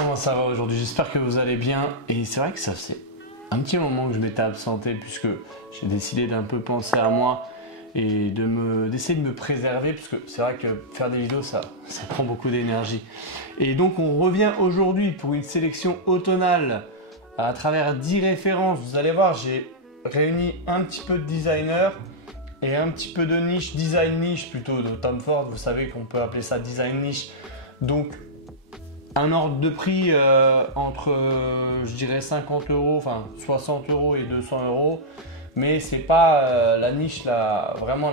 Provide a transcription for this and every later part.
Comment ça va aujourd'hui? J'espère que vous allez bien. Et c'est vrai que ça faisait un petit moment que je m'étais absenté puisque j'ai décidé d'un peu penser à moi et d'essayer de me préserver puisque c'est vrai que faire des vidéos ça prend beaucoup d'énergie. Et donc on revient aujourd'hui pour une sélection automnale à travers 10 références. Vous allez voir, j'ai réuni un petit peu de designers et un petit peu de niche, design niche plutôt de Tom Ford. Vous savez qu'on peut appeler ça design niche. Donc un ordre de prix entre je dirais 50 €, enfin 60 € et 200 €, mais c'est pas la niche là, vraiment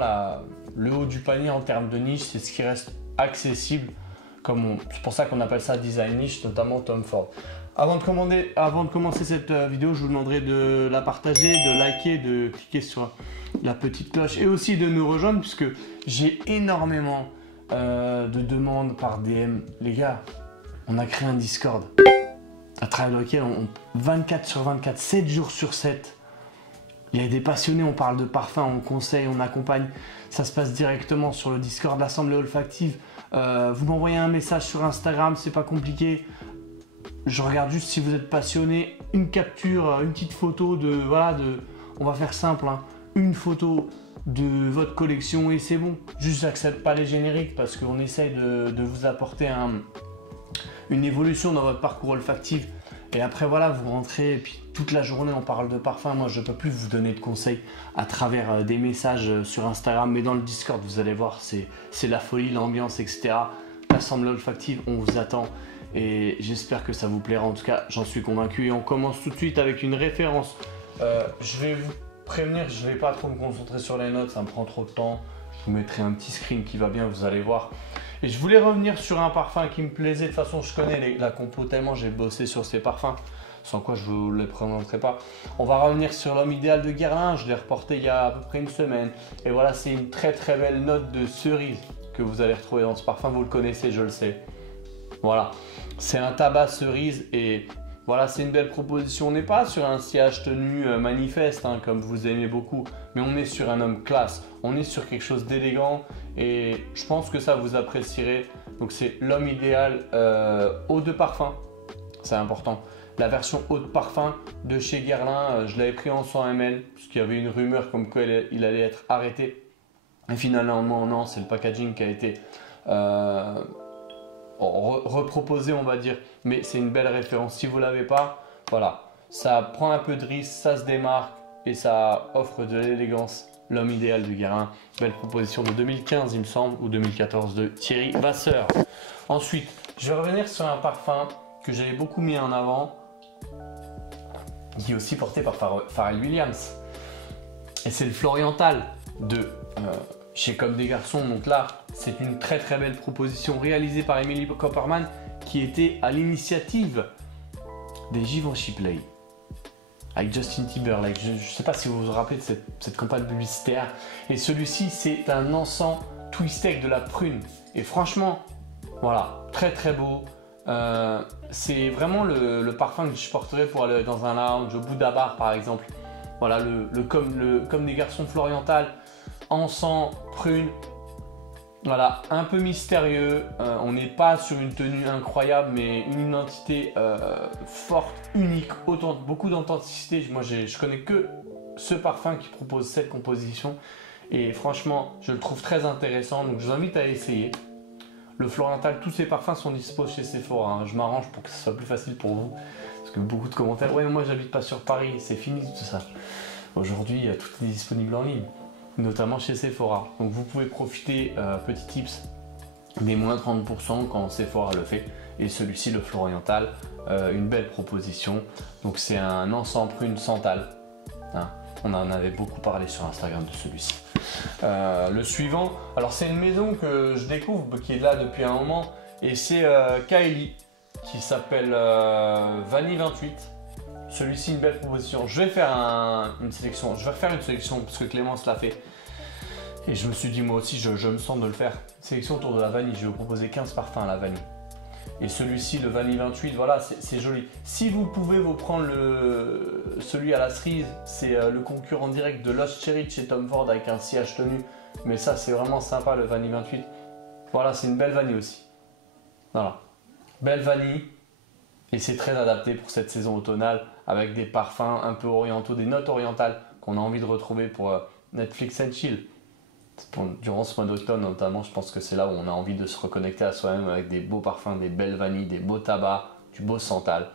le haut du panier en termes de niche, c'est ce qui reste accessible. C'est pour ça qu'on appelle ça design niche, notamment Tom Ford. Avant de commencer cette vidéo, je vous demanderai de la partager, de liker, de cliquer sur la petite cloche et aussi de nous rejoindre puisque j'ai énormément de demandes par DM. Les gars, on a créé un Discord à travers lequel 24/24, 7 jours sur 7, il y a des passionnés, on parle de parfum, on conseille, on accompagne. Ça se passe directement sur le Discord de l'Assemblée olfactive. Vous m'envoyez un message sur Instagram, c'est pas compliqué. Je regarde juste si vous êtes passionné, une capture, une petite photo on va faire simple, hein, une photo de votre collection et c'est bon. Juste j'accepte pas les génériques parce qu'on essaye de vous apporter une évolution dans votre parcours olfactif. Et après voilà, vous rentrez et puis toute la journée on parle de parfum. Moi je peux plus vous donner de conseils à travers des messages sur Instagram, mais dans le Discord vous allez voir, c'est la folie, l'ambiance, etc. L'Assemblée olfactive, on vous attend et j'espère que ça vous plaira. En tout cas j'en suis convaincu et on commence tout de suite avec une référence. Je vais vous prévenir, je ne vais pas trop me concentrer sur les notes, ça me prend trop de temps. Je vous mettrai un petit screen qui va bien, vous allez voir. Et je voulais revenir sur un parfum qui me plaisait. De toute façon, je connais la compo tellement j'ai bossé sur ces parfums, sans quoi je ne vous les présenterai pas. On va revenir sur l'homme idéal de Guerlain. Je l'ai reporté il y a à peu près une semaine. Et voilà, c'est une très très belle note de cerise que vous allez retrouver dans ce parfum. Vous le connaissez, je le sais. Voilà, c'est un tabac cerise et voilà, c'est une belle proposition. On n'est pas sur un sillage tenu manifeste, hein, comme vous aimez beaucoup, mais on est sur un homme classe. On est sur quelque chose d'élégant et je pense que ça vous apprécierez. Donc c'est l'homme idéal eau de parfum, c'est important. La version eau de parfum de chez Guerlain, je l'avais pris en 100 ml puisqu'il y avait une rumeur comme quoi il allait être arrêté. Et finalement non, c'est le packaging qui a été reproposé, on va dire, mais c'est une belle référence. Si vous l'avez pas, voilà, ça prend un peu de risque, ça se démarque et ça offre de l'élégance. L'homme idéal de Guerlain, belle proposition de 2015 il me semble, ou 2014 de Thierry Vasseur. Ensuite, je vais revenir sur un parfum que j'avais beaucoup mis en avant, qui est aussi porté par Pharrell Williams, et c'est le Floriental de chez Comme des Garçons. Donc là, c'est une très très belle proposition réalisée par Emily Copperman qui était à l'initiative des Givenchy Play avec Justin Timberlake. Je ne sais pas si vous vous rappelez de cette campagne publicitaire. Et celui-ci, c'est un encens twisté avec de la prune. Et franchement, voilà, très très beau. C'est vraiment le parfum que je porterais pour aller dans un lounge, au Bouddha Bar par exemple. Voilà, comme des garçons Floriental, encens, prune. Voilà, un peu mystérieux, on n'est pas sur une tenue incroyable, mais une identité forte, unique, beaucoup d'authenticité. Moi, je connais que ce parfum qui propose cette composition et franchement, je le trouve très intéressant, donc je vous invite à essayer. Le Floriental, tous ces parfums sont dispo chez Sephora, hein. Je m'arrange pour que ce soit plus facile pour vous, parce que beaucoup de commentaires, ouais, moi j'habite pas sur Paris, c'est fini tout ça. Aujourd'hui, tout est disponible en ligne, notamment chez Sephora. Donc vous pouvez profiter, petit tips, des moins 30% quand Sephora le fait. Et celui-ci, le Floriental, une belle proposition. Donc c'est un encens prune santal. Hein. On en avait beaucoup parlé sur Instagram de celui-ci. Le suivant, alors c'est une maison que je découvre, qui est là depuis un moment. Et c'est Kylie, qui s'appelle Vanille 28. Celui-ci, une belle proposition. Je vais faire une sélection. Je vais refaire une sélection parce que Clémence l'a fait. Et je me suis dit, moi aussi, je me sens de le faire. Sélection autour de la vanille. Je vais vous proposer 15 parfums à la vanille. Et celui-ci, le Vanille 28, voilà, c'est joli. Si vous pouvez vous prendre celui à la cerise, c'est le concurrent direct de Lost Cherry de chez Tom Ford avec un sillage tenu. Mais ça, c'est vraiment sympa, le Vanille 28. Voilà, c'est une belle vanille aussi. Voilà. Belle vanille. Et c'est très adapté pour cette saison automnale avec des parfums un peu orientaux, des notes orientales qu'on a envie de retrouver pour Netflix and Chill. Durant ce mois d'automne notamment, je pense que c'est là où on a envie de se reconnecter à soi-même avec des beaux parfums, des belles vanilles, des beaux tabacs, du beau santal.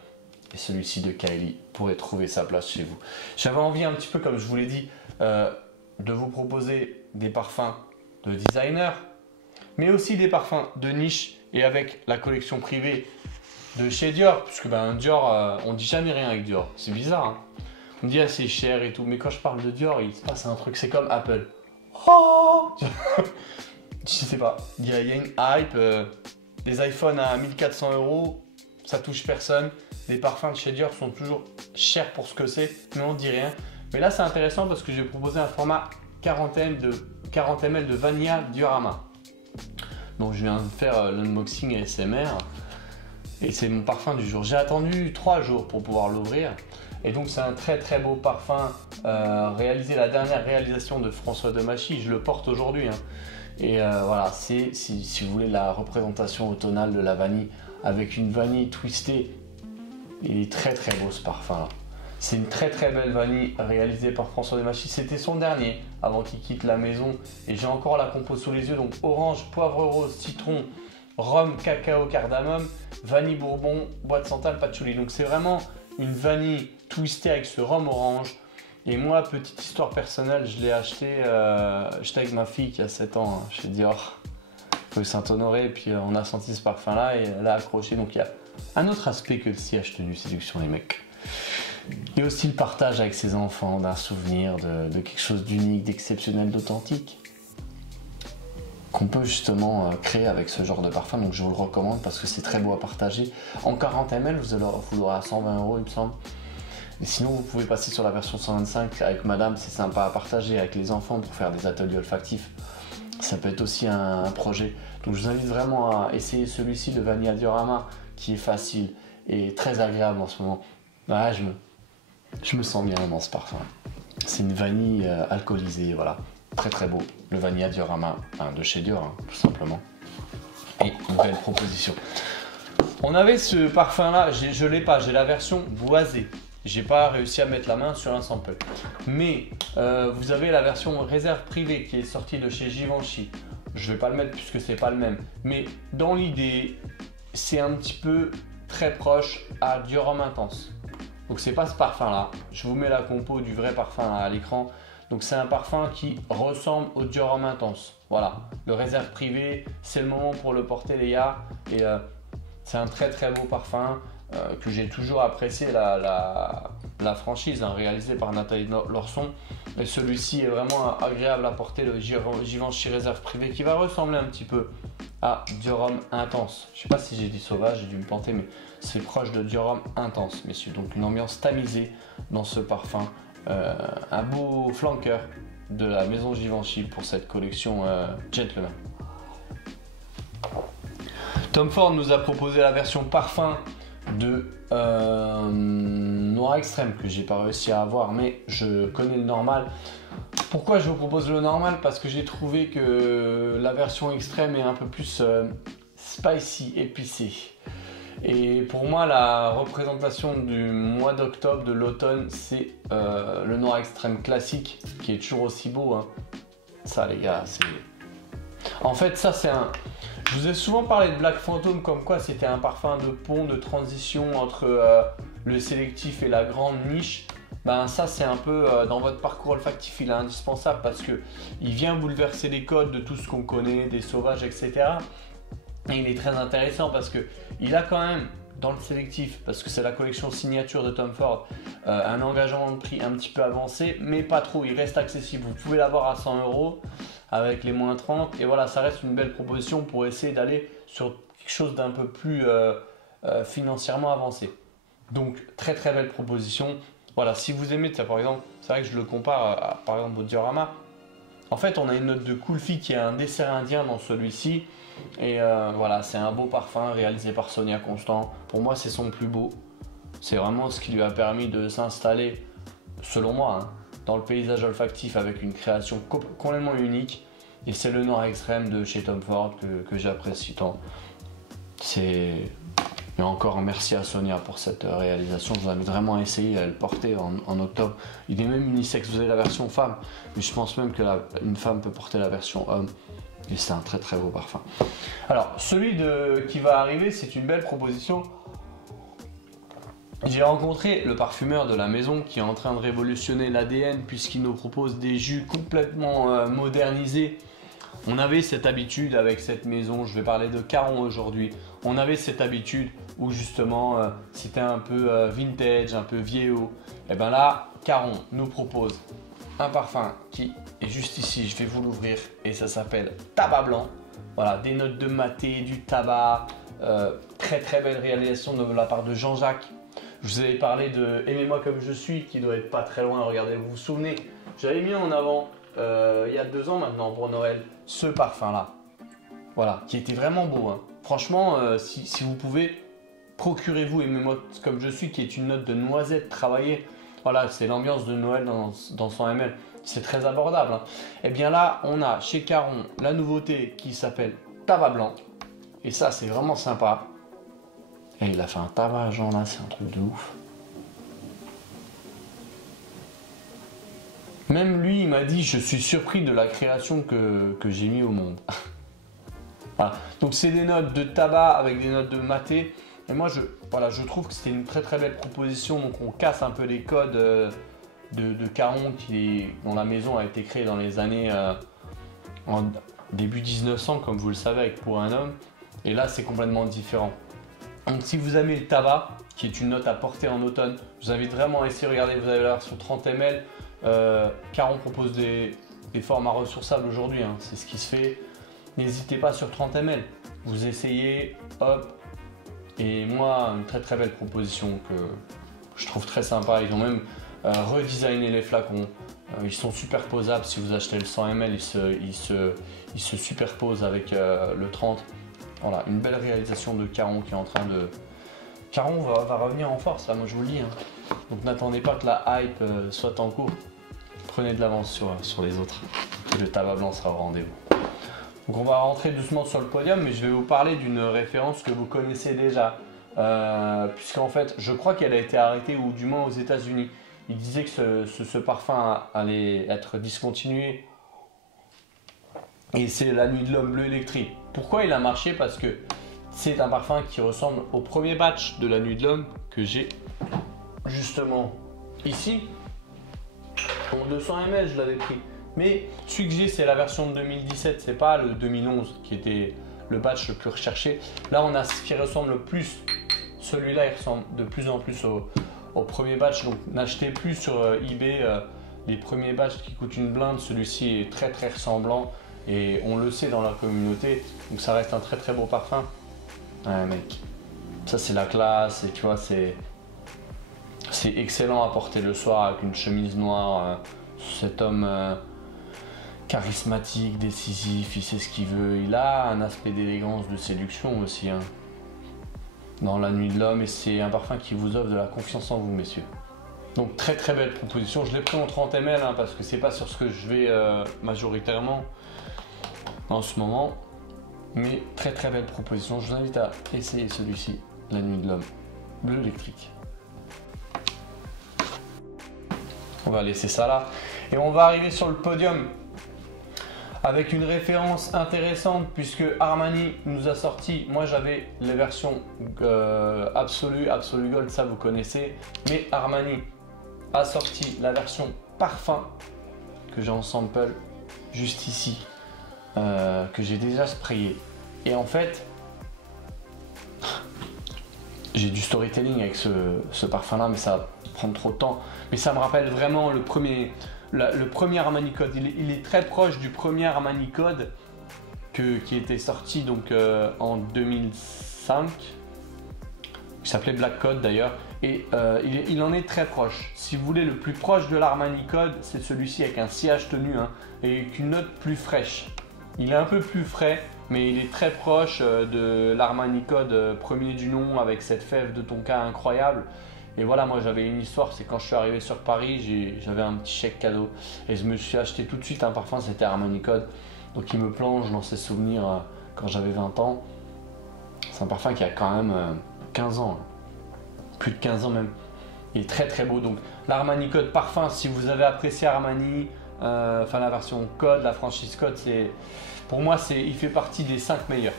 Et celui-ci de Kylie pourrait trouver sa place chez vous. J'avais envie un petit peu, comme je vous l'ai dit, de vous proposer des parfums de designer, mais aussi des parfums de niche et avec la collection privée de chez Dior, puisque Dior, on dit jamais rien avec Dior, c'est bizarre, hein. On dit c'est cher et tout, mais quand je parle de Dior, il se passe un truc, c'est comme Apple. Oh je sais pas, il y a une hype, des iPhones à 1400 €, ça touche personne. Les parfums de chez Dior sont toujours chers pour ce que c'est, mais on dit rien. Mais là c'est intéressant parce que j'ai proposé un format 40 ml de Vanilla Diorama. Donc je viens de faire l'unboxing ASMR et c'est mon parfum du jour. J'ai attendu 3 jours pour pouvoir l'ouvrir. Et donc c'est un très très beau parfum réalisé, la dernière réalisation de François Demachy, je le porte aujourd'hui. Hein. Et voilà, c'est si vous voulez la représentation automnale de la vanille avec une vanille twistée. Il est très très beau ce parfum là. C'est une très très belle vanille réalisée par François Demachy. C'était son dernier avant qu'il quitte la maison. Et j'ai encore la compo sous les yeux. Donc orange, poivre rose, citron, rhum, cacao, cardamome, vanille bourbon, bois de santal, patchouli. Donc c'est vraiment une vanille twistée avec ce rhum orange. Et moi, petite histoire personnelle, je l'ai acheté, j'étais avec ma fille qui a 7 ans chez Dior, rue Saint-Honoré. Et puis on a senti ce parfum là et elle a accroché. Donc il y a un autre aspect que le siège tenue séduction les mecs. Et aussi le partage avec ses enfants d'un souvenir, de quelque chose d'unique, d'exceptionnel, d'authentique qu'on peut justement créer avec ce genre de parfum. Donc je vous le recommande parce que c'est très beau à partager. En 40 ml, vous l'aurez à 120 € il me semble. Et sinon vous pouvez passer sur la version 125 avec madame, c'est sympa à partager avec les enfants pour faire des ateliers olfactifs. Ça peut être aussi un projet. Donc je vous invite vraiment à essayer celui-ci de Vanilla Diorama qui est facile et très agréable en ce moment. Là, je me sens bien dans ce parfum. C'est une vanille alcoolisée, voilà. Très très beau. Le Vanilla Diorama, de chez Dior, hein, tout simplement. Et une belle proposition. On avait ce parfum là, je l'ai pas, j'ai la version boisée. J'ai pas réussi à mettre la main sur un sample. Mais vous avez la version réserve privée qui est sortie de chez Givenchy. Je vais pas le mettre puisque c'est pas le même. Mais dans l'idée, c'est un petit peu très proche à Dior Homme Intense. Donc c'est pas ce parfum là. Je vous mets la compo du vrai parfum là, à l'écran. Donc c'est un parfum qui ressemble au Dior Homme Intense. Voilà. Le réserve privé, c'est le moment pour le porter les gars. Et c'est un très très beau parfum que j'ai toujours apprécié la franchise réalisée par Nathalie Lorson. Et celui-ci est vraiment agréable à porter, le Givenchy réserve privé qui va ressembler un petit peu à Dior Homme Intense. Je sais pas si j'ai dit sauvage, j'ai dû me planter, mais c'est proche de Dior Homme Intense, messieurs. Donc une ambiance tamisée dans ce parfum. Un beau flanqueur de la maison Givenchy pour cette collection Gentleman. Tom Ford nous a proposé la version parfum de Noir Extrême que j'ai pas réussi à avoir, mais je connais le normal. Pourquoi je vous propose le normal? Parce que j'ai trouvé que la version extrême est un peu plus spicy, épicée. Et pour moi, la représentation du mois d'octobre, de l'automne, c'est le Noir Extrême classique, qui est toujours aussi beau. Hein. Ça, les gars, c'est... En fait, ça, c'est un... Je vous ai souvent parlé de Black Phantom comme quoi c'était un parfum de pont, de transition entre le sélectif et la grande niche. Ben ça c'est un peu dans votre parcours olfactif, il est indispensable parce que il vient bouleverser les codes de tout ce qu'on connaît, des sauvages, etc. Et il est très intéressant parce que il a quand même dans le sélectif, parce que c'est la collection signature de Tom Ford, un engagement de prix un petit peu avancé, mais pas trop, il reste accessible. Vous pouvez l'avoir à 100 € avec les moins 30 et voilà, ça reste une belle proposition pour essayer d'aller sur quelque chose d'un peu plus financièrement avancé. Donc très très belle proposition. Voilà, si vous aimez ça par exemple, c'est vrai que je le compare par exemple au Diorama. En fait, on a une note de Kulfi qui est un dessert indien dans celui-ci. Et voilà, c'est un beau parfum réalisé par Sonia Constant. Pour moi, c'est son plus beau. C'est vraiment ce qui lui a permis de s'installer, selon moi, hein, dans le paysage olfactif avec une création complètement unique. Et c'est le Noir Extrême de chez Tom Ford que j'apprécie tant. C'est Et encore merci à Sonia pour cette réalisation. Je vous invite vraiment à essayer à le porter en octobre. Il est même unisexe, vous avez la version femme, mais je pense même que une femme peut porter la version homme. Et c'est un très très beau parfum. Alors, celui qui va arriver, c'est une belle proposition. J'ai rencontré le parfumeur de la maison qui est en train de révolutionner l'ADN puisqu'il nous propose des jus complètement modernisés. On avait cette habitude avec cette maison, je vais parler de Caron aujourd'hui, on avait cette habitude où justement c'était un peu vintage, un peu vieillot. Et bien là, Caron nous propose un parfum qui est juste ici, je vais vous l'ouvrir et ça s'appelle Tabac Blanc. Voilà, des notes de maté, du tabac, très très belle réalisation de la part de Jean-Jacques. Je vous avais parlé de Aimez-moi comme je suis qui doit être pas très loin, regardez, vous vous souvenez, j'avais mis en avant il y a 2 ans maintenant pour Noël ce parfum là, voilà, qui était vraiment beau, hein. Franchement, si vous pouvez, procurez-vous Aimez-moi comme je suis qui est une note de noisette travaillée, voilà, c'est l'ambiance de Noël dans 100 ml, c'est très abordable, hein. Et bien là on a chez Caron la nouveauté qui s'appelle Tabac Blanc et ça c'est vraiment sympa. Et il a fait un tabac, genre là, c'est un truc de ouf. Même lui, il m'a dit, je suis surpris de la création que j'ai mis au monde. Voilà. Donc c'est des notes de tabac avec des notes de maté. Et moi, je trouve que c'était une très très belle proposition. Donc on casse un peu les codes de Caron dont la maison a été créée dans les années en début 1900, comme vous le savez, avec Pour un homme. Et là, c'est complètement différent. Donc si vous aimez le tabac, qui est une note à porter en automne, je vous invite vraiment à essayer. Regardez, vous avez la version 30 ml. Caron propose des formats ressourçables aujourd'hui, hein, c'est ce qui se fait. N'hésitez pas sur 30 ml. Vous essayez, hop. Et moi, une très très belle proposition que je trouve très sympa. Ils ont même redesigné les flacons. Ils sont superposables. Si vous achetez le 100 ml, ils se superposent avec le 30. Voilà, une belle réalisation de Caron qui est en train de... Caron va revenir en force, là, moi je vous le dis, hein. Donc n'attendez pas que la hype soit en cours. Prenez de l'avance sur les autres. Et le tabac blanc sera au rendez-vous. Donc on va rentrer doucement sur le podium, mais je vais vous parler d'une référence que vous connaissez déjà. Puisqu'en fait, je crois qu'elle a été arrêtée, ou du moins aux États-Unis. Il disait que ce parfum allait être discontinué. Et c'est la Nuit de l'Homme bleu électrique. Pourquoi il a marché? Parce que c'est un parfum qui ressemble au premier batch de la Nuit de l'Homme que j'ai justement ici. En 200 ml, je l'avais pris. Mais celui que j'ai, c'est la version de 2017, c'est pas le 2011 qui était le batch le plus recherché. Là, on a ce qui ressemble le plus. Celui-là, il ressemble de plus en plus au premier batch. Donc, n'achetez plus sur eBay les premiers batchs qui coûtent une blinde. Celui-ci est très très ressemblant et on le sait dans la communauté. Donc, ça reste un très très beau parfum. Ouais, mec, ça c'est la classe et tu vois, c'est excellent à porter le soir avec une chemise noire. Cet homme charismatique, décisif, il sait ce qu'il veut. Il a un aspect d'élégance, de séduction aussi, hein, dans la Nuit de l'Homme, et c'est un parfum qui vous offre de la confiance en vous, messieurs. Donc très très belle proposition. Je l'ai pris en 30 ml hein, parce que c'est pas sur ce que je vais majoritairement en ce moment. Mais très très belle proposition. Je vous invite à essayer celui-ci, la Nuit de l'Homme bleu électrique. On va laisser ça là. Et on va arriver sur le podium avec une référence intéressante puisque Armani nous a sorti, moi j'avais les versions Absolu Gold, ça vous connaissez, mais Armani a sorti la version parfum que j'ai en sample juste ici, que j'ai déjà sprayé. Et en fait, j'ai du storytelling avec ce parfum là, mais ça va prendre trop de temps. Mais ça me rappelle vraiment le premier Armani Code. Il est très proche du premier Armani Code qui était sorti donc en 2005, qui s'appelait Black Code d'ailleurs. Et il en est très proche. Si vous voulez, le plus proche de l'Armani Code, c'est celui-ci avec un sillage tenu hein, et avec une note plus fraîche. Il est un peu plus frais, mais il est très proche de l'Armani Code premier du nom avec cette fève de tonka incroyable. Et voilà, moi j'avais une histoire, c'est quand je suis arrivé sur Paris, j'avais un petit chèque cadeau et je me suis acheté tout de suite un parfum, c'était Armani Code. Donc il me plonge dans ses souvenirs quand j'avais 20 ans. C'est un parfum qui a quand même 15 ans, plus de 15 ans même. Il est très très beau. Donc l'Armani Code parfum, si vous avez apprécié Armani, enfin la version Code, la franchise Code, pour moi il fait partie des 5 meilleurs.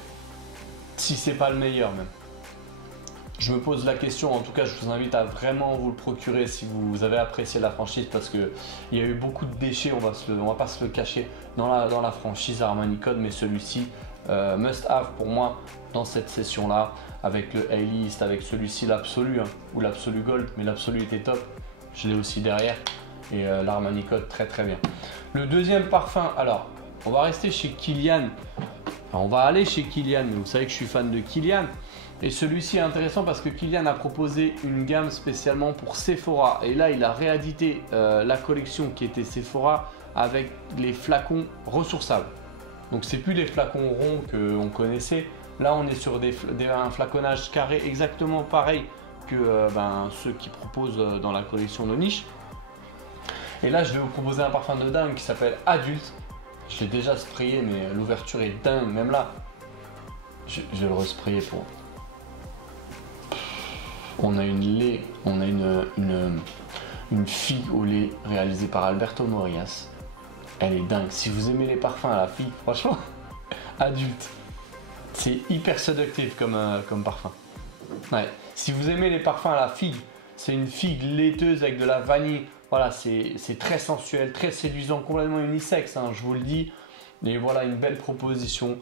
Si c'est pas le meilleur même. Je me pose la question, en tout cas je vous invite à vraiment vous le procurer si vous avez apprécié la franchise, parce qu'il y a eu beaucoup de déchets, on va pas se le cacher, dans la franchise Armani Code, mais celui-ci must have pour moi dans cette session là, avec le A-List, avec celui-ci l'Absolu ou l'Absolu Gold, mais l'Absolu était top, je l'ai aussi derrière, et l'Armani Code très très bien. Le deuxième parfum, alors on va rester chez Kilian, enfin, on va aller chez Kilian, mais vous savez que je suis fan de Kilian. Et celui-ci est intéressant parce que Kilian a proposé une gamme spécialement pour Sephora. Et là, il a réédité la collection qui était Sephora avec les flacons ressourçables. Donc, c'est plus des flacons ronds qu'on connaissait. Là, on est sur un flaconnage carré exactement pareil que ceux qui proposent dans la collection de niche. Et là, je vais vous proposer un parfum de dingue qui s'appelle Adulte. Je l'ai déjà sprayé, mais l'ouverture est dingue. Même là, je vais le resprayer pour... On a une figue au lait réalisée par Alberto Morillas. Elle est dingue. Si vous aimez les parfums à la figue, franchement, Adulte, c'est hyper séductif comme parfum. Ouais. Si vous aimez les parfums à la figue, c'est une figue laiteuse avec de la vanille. Voilà, c'est très sensuel, très séduisant, complètement unisexe, je vous le dis. Et voilà, une belle proposition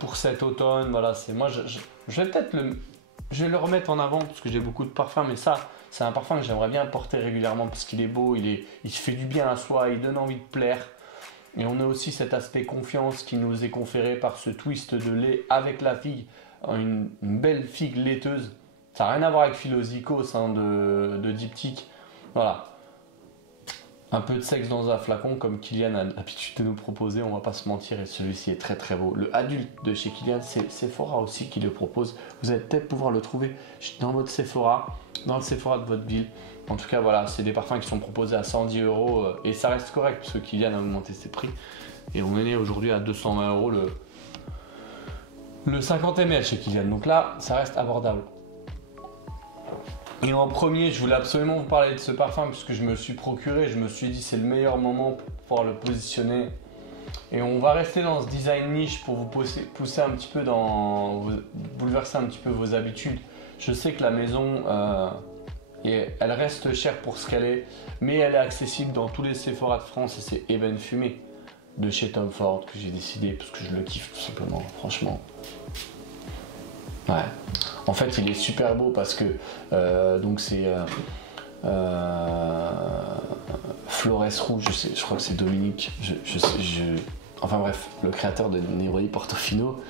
pour cet automne. Voilà, moi, je vais peut-être je vais le remettre en avant parce que j'ai beaucoup de parfums, mais ça, c'est un parfum que j'aimerais bien porter régulièrement parce qu'il est beau, il se fait du bien à soi, il donne envie de plaire. Et on a aussi cet aspect confiance qui nous est conféré par ce twist de lait avec la figue, une belle figue laiteuse. Ça n'a rien à voir avec Philosicos de Diptyque. Voilà. Un peu de sexe dans un flacon comme Kilian a l'habitude de nous proposer, on va pas se mentir, et celui-ci est très très beau. Le Adulte de chez Kilian, c'est Sephora aussi qui le propose. Vous allez peut-être pouvoir le trouver dans votre Sephora, dans le Sephora de votre ville. En tout cas, voilà, c'est des parfums qui sont proposés à 110 € et ça reste correct parce que Kilian a augmenté ses prix. Et on est aujourd'hui à 220 € le 50 ml chez Kilian. Donc là, ça reste abordable. Et en premier, je voulais absolument vous parler de ce parfum puisque je me le suis procuré. Je me suis dit c'est le meilleur moment pour pouvoir le positionner. Et on va rester dans ce design niche pour vous pousser un petit peu bouleverser un petit peu vos habitudes. Je sais que la maison, elle reste chère pour ce qu'elle est, mais elle est accessible dans tous les Sephora de France et c'est Ébène Fumée de chez Tom Ford que j'ai décidé parce que je le kiffe tout simplement, franchement. Ouais. En fait, il est super beau parce que donc c'est Flores Rouge, je crois que c'est Dominique, enfin bref, le créateur de Neroli Portofino,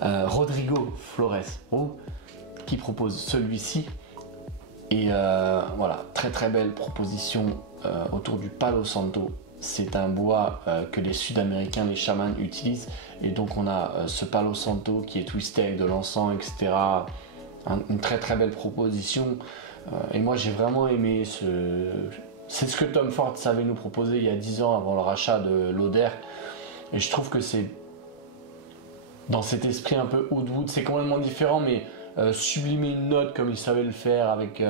Rodrigo Flores Rouge, qui propose celui-ci. Et voilà, très très belle proposition autour du Palo Santo. C'est un bois que les Sud-Américains, les chamans utilisent. Et donc on a ce Palo Santo qui est twisté avec de l'encens, etc. Une très très belle proposition. Et moi j'ai vraiment aimé c'est ce que Tom Ford savait nous proposer il y a 10 ans avant le rachat de Lauder. Et je trouve que c'est dans cet esprit un peu Woodwood, c'est complètement différent, mais sublimer une note comme il savait le faire avec...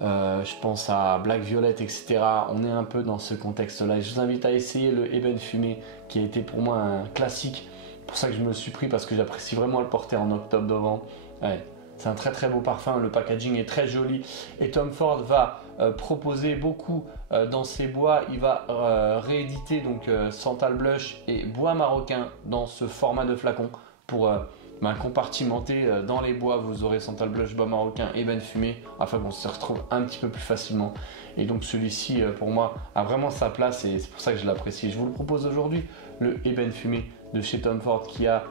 je pense à Black Violet, etc. On est un peu dans ce contexte-là. Et je vous invite à essayer le Ébène Fumée, qui a été pour moi un classique. C'est pour ça que je me le suis pris, parce que j'apprécie vraiment le porter en octobre-novembre. Ouais, c'est un très très beau parfum. Le packaging est très joli. Et Tom Ford va proposer beaucoup dans ses bois. Il va rééditer donc Santal Blush et Bois Marocain dans ce format de flacon pour... compartimenté dans les bois. Vous aurez Santal Blush, Bois Marocain, Ébène Fumée, afin qu'on se retrouve un petit peu plus facilement. Et donc celui-ci pour moi a vraiment sa place et c'est pour ça que je l'apprécie. Je vous le propose aujourd'hui, le Ébène Fumée de chez Tom Ford, qui a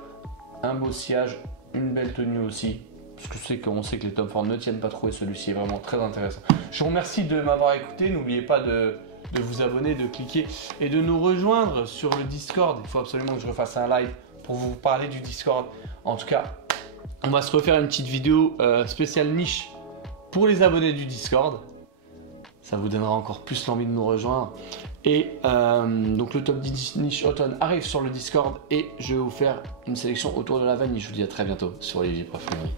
un beau sillage, une belle tenue aussi, parce que on sait que les Tom Ford ne tiennent pas trop, et celui-ci est vraiment très intéressant. Je vous remercie de m'avoir écouté. N'oubliez pas de vous abonner, de cliquer et de nous rejoindre sur le Discord. Il faut absolument que je refasse un live pour vous parler du Discord. En tout cas, on va se refaire une petite vidéo spéciale niche pour les abonnés du Discord. Ça vous donnera encore plus l'envie de nous rejoindre. Et donc le top 10 niche automne arrive sur le Discord et je vais vous faire une sélection autour de la vanille. Je vous dis à très bientôt sur Olivier Parfumerie.